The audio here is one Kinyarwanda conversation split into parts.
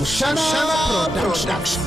Mushana Production.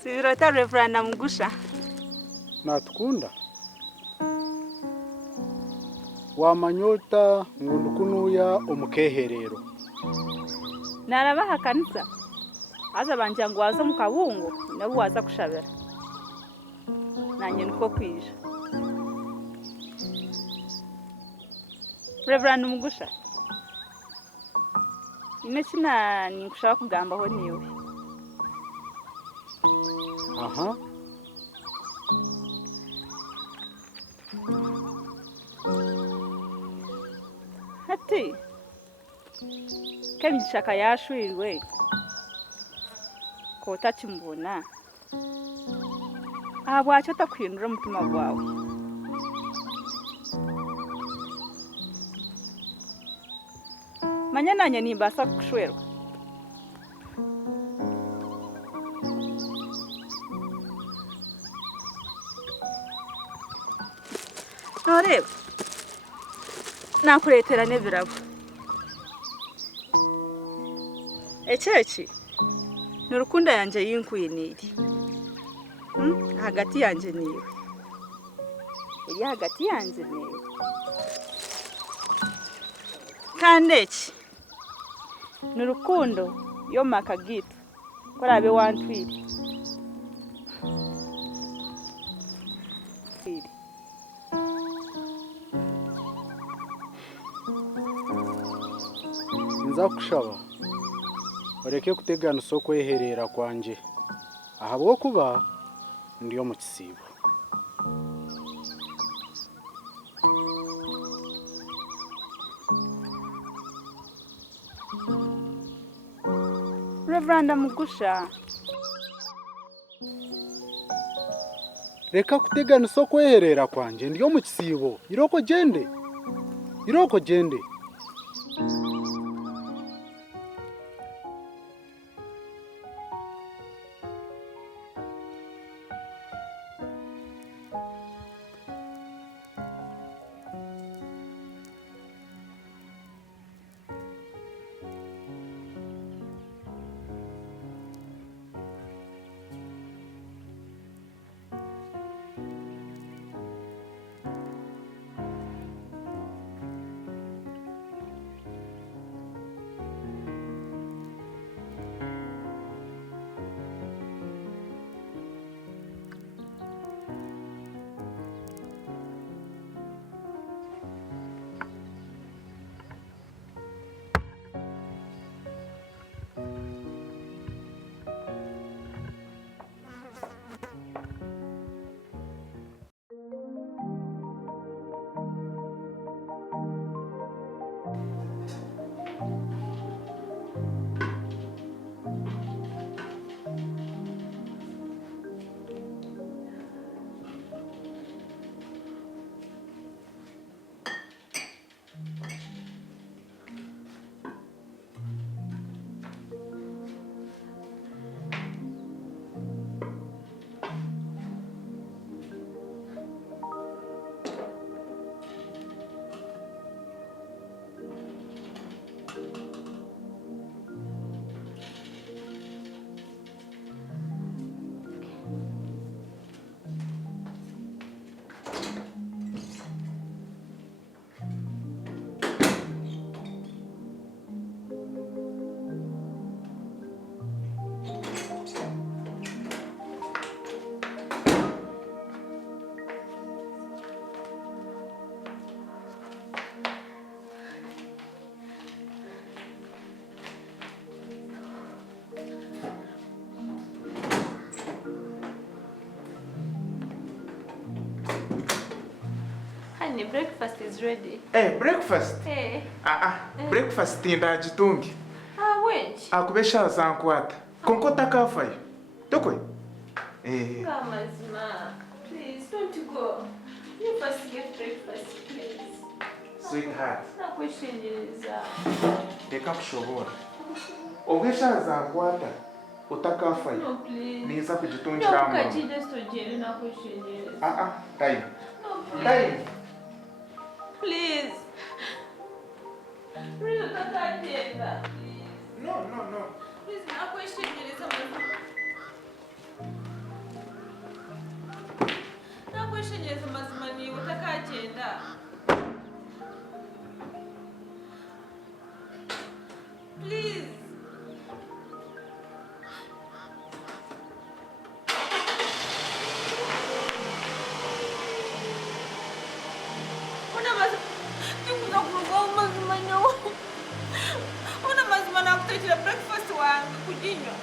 Sirota Reverend Mugusha. Natukunda. Wamanyota ngundukunuya omukeherero. Narabaha kanisa. Aza banjangu waza mukabungo nabo waza kushabera. Nanye niko kwija. Reverend Mugusha. Imechina ninkushaka kugamba ho niwe. Aha. Hati. Kemishaka yashwirwe. Ko tachimbona. Abwacha takwinura mutima gwawe. Manya nanye nimbasa kushwerwa. Noreba. Nakuretera nebirabo. Echechi. Nurukunda yanje yinkuye niri. Hagati yanje niwe. Iri hagati yanje niwe. Kandeki. Nurukundo yo makagito. Korabe wantwiri. nza kushaba bareke kutegana isoko yeherera kwanje ahabwo kuba ndiyo mu kisibo. Reverend Mugusha, reka kutegana isoko yeherera kwanje ndiyo mu kisibo. Iroko gende. Honey, breakfast is ready. Breakfast? Breakfast tinda jitungi. Wench. Akubesha zankwata. Konko takafai. Tokwe? Come, Azma. Please, don't go. You first get breakfast, please. Sweetheart. No question is... Deka kushobora. Obesha zankwata. Utakafai. No, please. Niza kujitungira mama. No, kachide stojeli na question is... Time. No, please. Time. Please. Please, utakajenda. Please. No. Please, na question is... Na question is mazimani, utakajenda. Please. Una mazimani akutajira breakfast wangu kujinywa.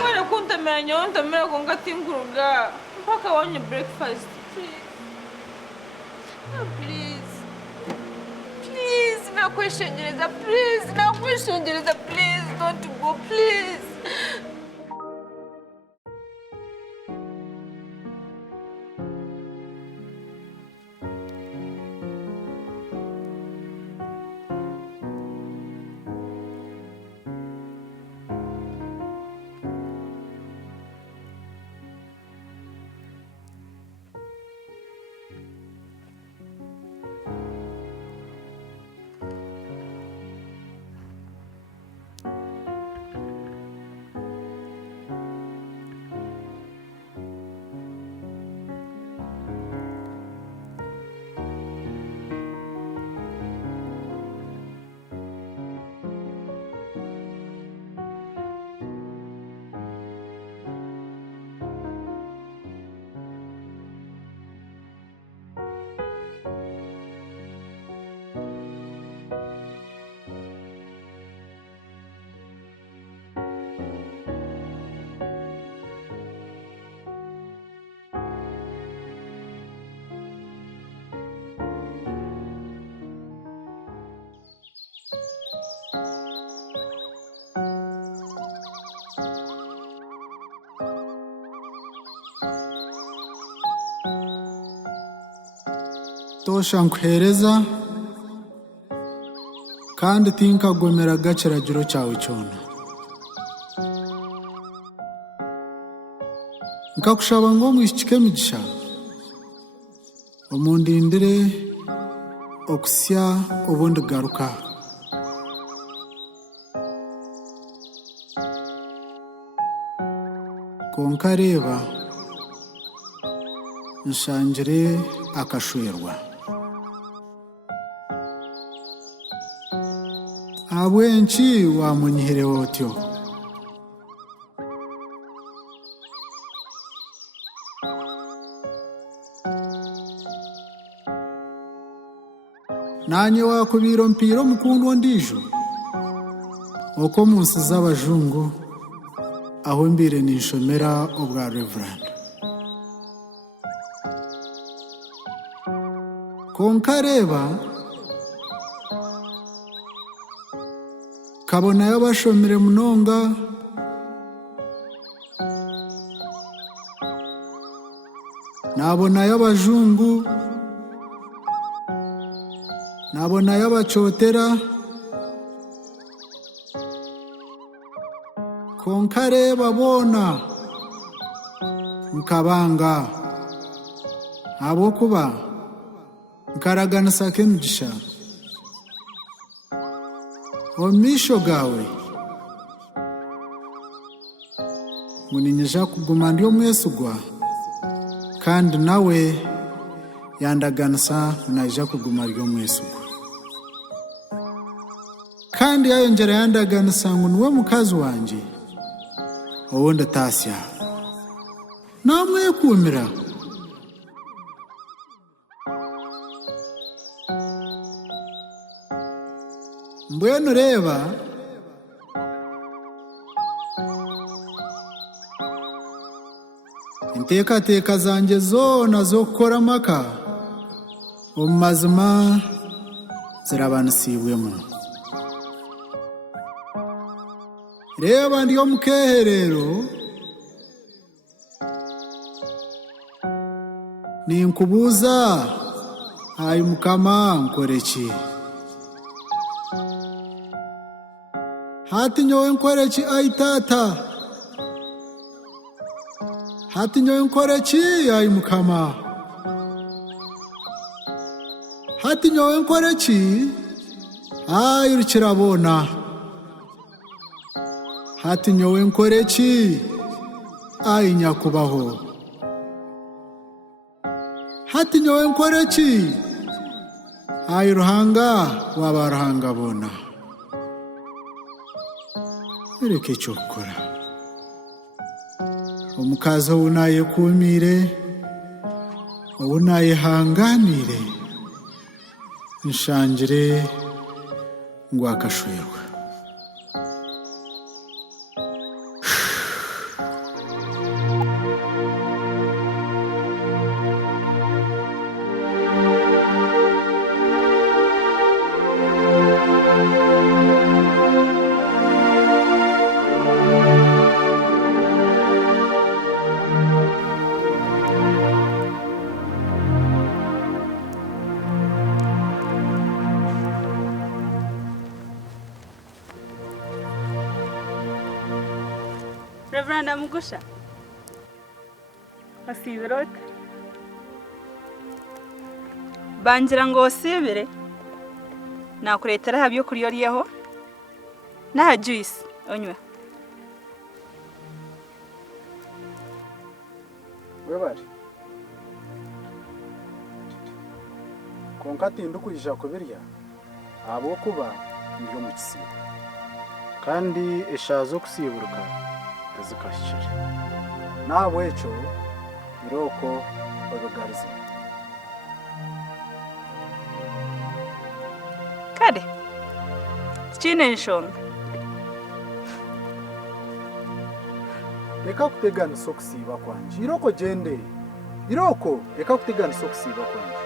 Mwana kuntamira nyawo ntamira konga tinguruga mpaka wanye breakfast. Please. No, please. Please, nakweshengereza. Please, nakweshengereza. Please, don't go. Please. tosha nkwereza kandi tinkagomera gakiragiro cyawe cyona nkakushaba ngo mwishike migisha omundindire okusya obundi garuka konka reba nshangire akashwerwa abwenki wamunyihere wotyo nanye wakubira mpiro mukundu ndijo oko munsi z'abajungu aho mbire ninshomera obwa Reverend konka reba kabona y'abashomere munonga nabona y'abajungu nabona y'abacotera konka reba bona nkabanga abo kuba nkaragana sake migisha omisho gawe muninyeja kuguma ndiyo mwesugwa kandi nawe yandaganisa munaija kuguma ndiyo mwesugwa kandi yayongera yandaganisa ngo niwe mukazi wanje owundi tasya namwekumira mbwenu reba inteekateeka zanjye zoona z'okukora maka omu mazima zirabanisiibwemu reba ndi omu keeherero ninkubuuza ayi mukama nkore ki hati nyowe nkore ki ayi taata hati nyowe nkore ki ayi mukama hati nyowe nkore ki ayi rukirabona hati nyowe nkore ki ayi nyakubaho hati nyowe nkore ki ayi ruhanga waba ruhanga bona ereke icyo gukora omukazi owu nayekumire owu nayehanganire nshangire ngo akashwerwa Reverend Amugusha. Wasibirota. Bangira ngo osibire. Nakuletera habyo kuriyoriyeho. Na juice onywe. webari konka tindu kuyija kubirya abo kuba ndiyo mu kisibo kandi eshazo kusiburuka tazikashira nabo eco iroko obugarize Kade. Chine nshonga. reka kutegana sokusiba kwanje iroko jende iroko reka kutegana sokusiba kwanje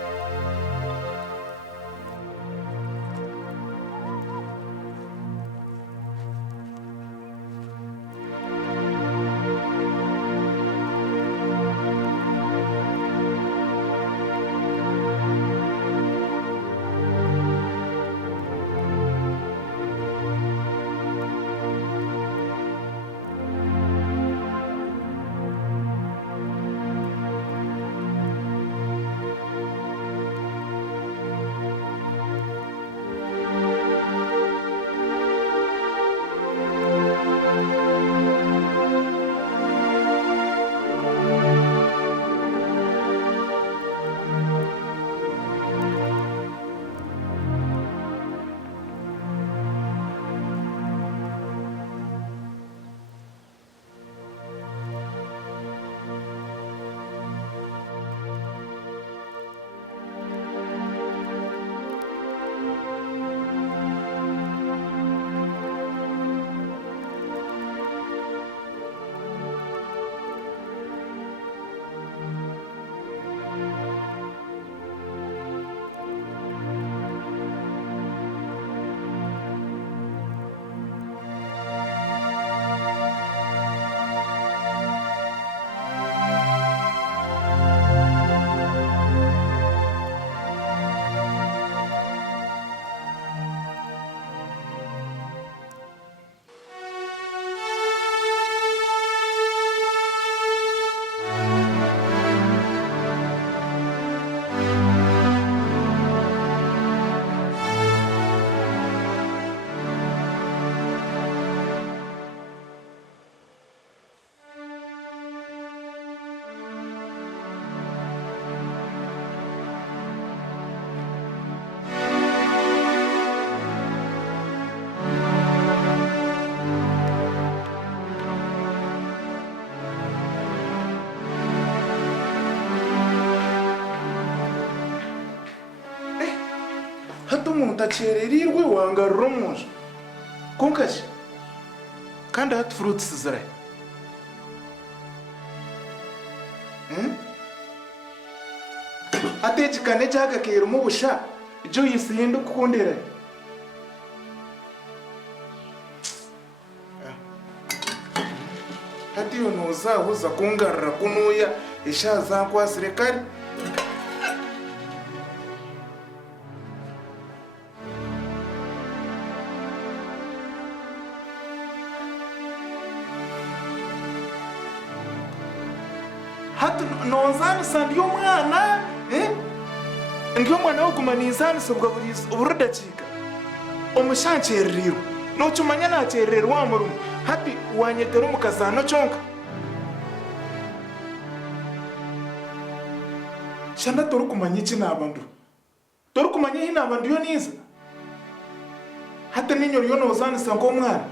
umuntu akererirwe wangarura umunju kunkaje kandi hati fruits zirahe atekikane cyagakera umubusha Joyce hinduka ukundira hati yo ntuzahuza kungarura kunuya ishaza kwasire kare hati nonzanisa ndiyo mwana ndiyo mwana wo kumanizanisa ubwo burudakika umushancereriro nucumanya nacererera wa murumu hati wanyetera umukazano conka shanda tori kumanya iki nabandu tori kumanya hi nabandu yo niza hati ninyori yo nozanisa ngo mwana